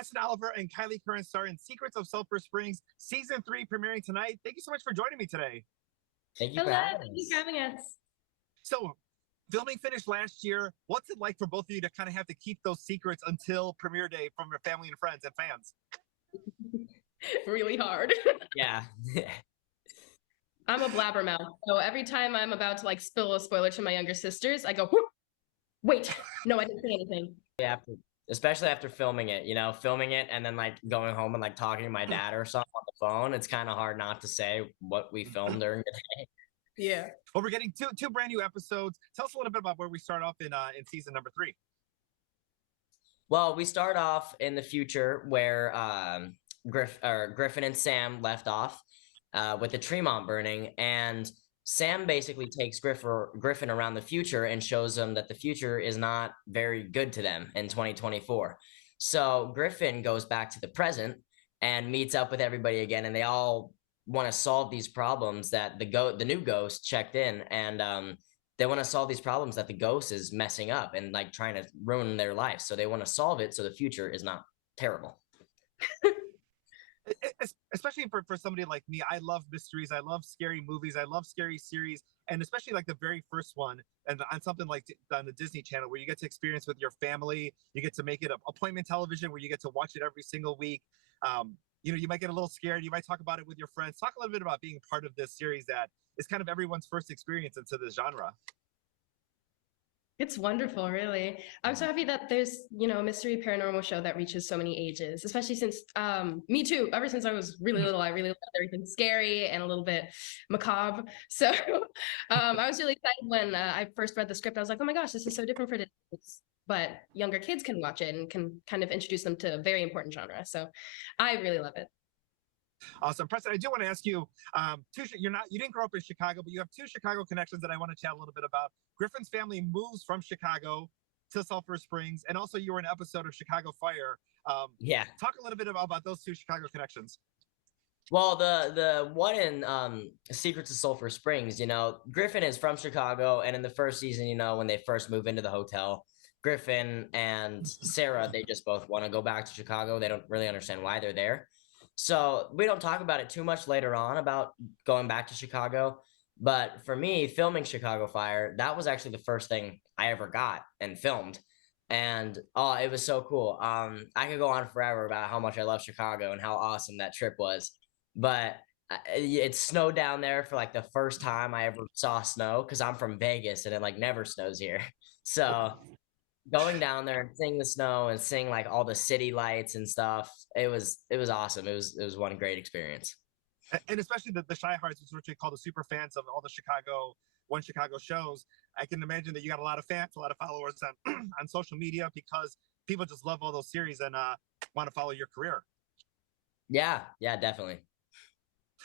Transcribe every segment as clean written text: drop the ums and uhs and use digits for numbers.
Preston Oliver and Kyliegh Curran star in Secrets of Sulphur Springs, Season 3 premiering tonight. Thank you so much for joining me today. Thank you for Hello, having thank you for us. having us. So, filming finished last year. What's it like for both of you to kind of have to keep those secrets until premiere day from your family and friends and fans? Really hard. Yeah. I'm a blabbermouth, so every time I'm about to like spill a spoiler to my younger sisters, I go, "Whoop, wait, no, I didn't say anything." After, especially after filming it and then like going home and like talking to my dad or something on the phone, it's kind of hard not to say what we filmed during the day. Yeah. Well, we're getting two brand new episodes. Tell us a little bit about where we start off in season number 3. Well, we start off in the future where Griffin and Sam left off with the Tremont burning, and Sam basically takes Griffin around the future and shows them that the future is not very good to them in 2024. So Griffin goes back to the present and meets up with everybody again, and they all want to solve these problems that the new ghost checked in, and they want to solve these problems that the ghost is messing up and like trying to ruin their life. So they want to solve it so the future is not terrible. Especially for somebody like me, I love mysteries. I love scary movies. I love scary series. And especially like the very first one and on something like on the Disney Channel where you get to experience with your family. You get to make it an appointment television where you get to watch it every single week. You might get a little scared. You might talk about it with your friends. Talk a little bit about being part of this series that is kind of everyone's first experience into this genre. It's wonderful, really. I'm so happy that there's, a mystery paranormal show that reaches so many ages, especially since, me too, ever since I was really little, I really loved everything scary and a little bit macabre. So I was really excited when I first read the script. I was like, oh my gosh, this is so different for the kids. But younger kids can watch it and can kind of introduce them to a very important genre. So I really love it. Awesome, Preston. I do want to ask you. You didn't grow up in Chicago, but you have two Chicago connections that I want to chat a little bit about. Griffin's family moves from Chicago to Sulphur Springs, and also you were in an episode of Chicago Fire. Yeah. Talk a little bit about those two Chicago connections. Well, the one in Secrets of Sulphur Springs, Griffin is from Chicago, and in the first season, when they first move into the hotel, Griffin and Sarah, they just both want to go back to Chicago. They don't really understand why they're there. So we don't talk about it too much later on about going back to Chicago. But for me, filming Chicago Fire, that was actually the first thing I ever got and filmed. And oh, it was so cool. I could go on forever about how much I love Chicago and how awesome that trip was. But it snowed down there for like the first time I ever saw snow because I'm from Vegas and it like never snows here. So going down there and seeing the snow and seeing like all the city lights and stuff, it was awesome. It was one great experience. And especially the Shy Hearts, which we call the super fans of all the Chicago shows. I can imagine that you got a lot of fans, a lot of followers on on social media because people just love all those series and want to follow your career. Yeah, definitely.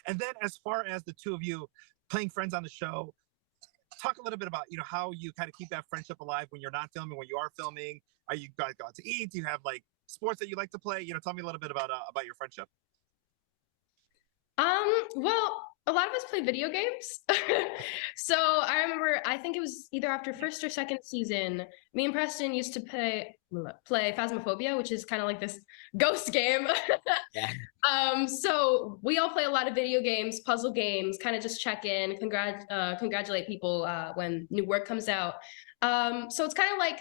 And then as far as the two of you playing friends on the show, talk a little bit about how you kind of keep that friendship alive when you're not filming, when you are filming. Are you guys go out to eat? Do you have like sports that you like to play? Tell me a little bit about your friendship. Well, a lot of us play video games. So I remember, I think it was either after first or second season, me and Preston used to play Phasmophobia, which is kind of like this ghost game. Yeah. So we all play a lot of video games, puzzle games, kind of just check in, congratulate people when new work comes out. So it's kind of like,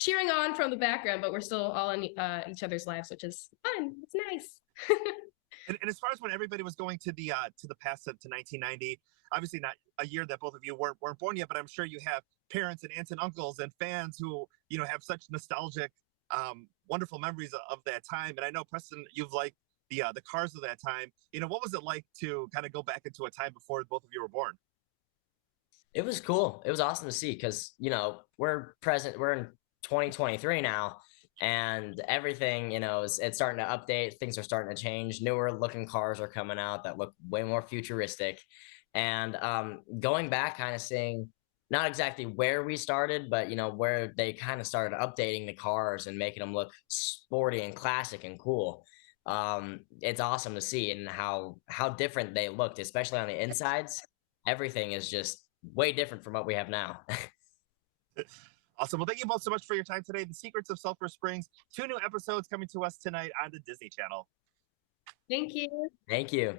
cheering on from the background, but we're still all in each other's lives, which is fun. It's nice. And as far as when everybody was going to the past to 1990, obviously not a year that both of you weren't born yet, but I'm sure you have parents and aunts and uncles and fans who have such nostalgic, wonderful memories of that time. And I know Preston, you've liked the cars of that time. What was it like to kind of go back into a time before both of you were born? It was cool. It was awesome to see because, we're in 2023 now, and everything, it's starting to update. Things are starting to change. Newer looking cars are coming out that look way more futuristic. And going back, kind of seeing not exactly where we started, but, where they kind of started updating the cars and making them look sporty and classic and cool. It's awesome to see and how different they looked, especially on the insides. Everything is just way different from what we have now. Awesome. Well, thank you both so much for your time today. The Secrets of Sulphur Springs, 2 new episodes coming to us tonight on the Disney Channel. Thank you. Thank you.